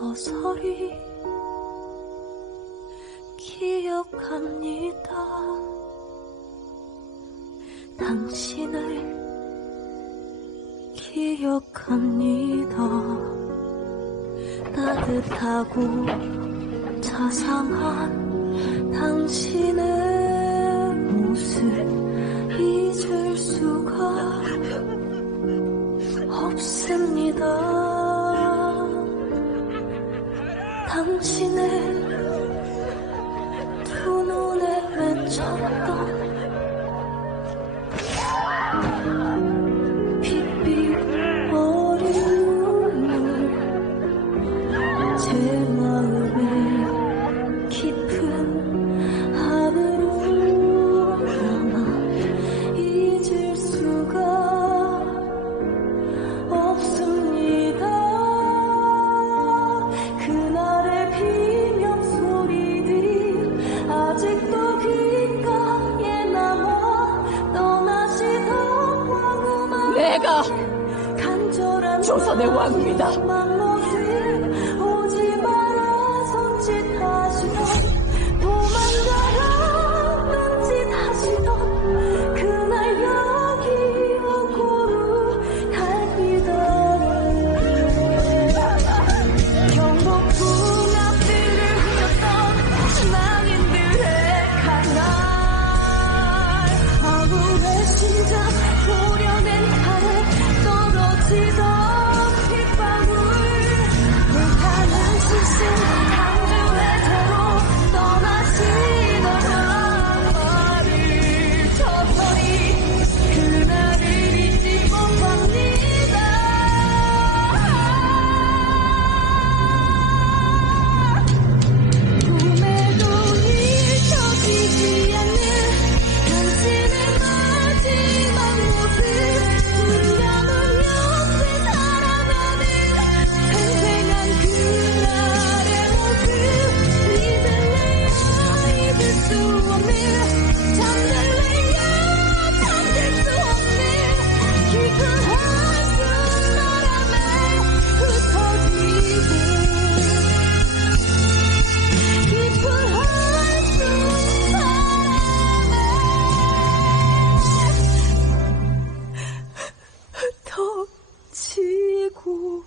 서서히 기억합니다. 당신을 기억합니다. 따뜻하고 자상한 당신의 모습 잊을 수가 없습니다. 당신의 두 눈에 맺혔던 핏빛 어린 눈물 제 마음의 깊은 하늘로 남아 잊을 수가 없습니다. 그날의 비명 소리들이 아직도 귓가에 남아 떠나시던 황금한 내가 간절한 조선의 왕입니다. 오지 마라 손짓하시던 도망가라 눈짓하시던 그날 여기 오고루 달리던 경복 풍압들을 후렸던 낭인들의 칼날 아무의 심장 고려낸 칼에 떨어지던 핏방울 불타는 시신 강주의 대로 떠나시던 왕말을 서서히 그날을 잊지 못합니다. 꿈에도 잊혀지지 않는 당신의 마지막 모습 분명한 옆에 살아가는 생생한 그날의 모습 잊을래요 잊을 수 없는 잠들래요 잠들 수 없는 깊은 한숨 바람에 흩어지고 깊은 한숨 바람에 흩어지고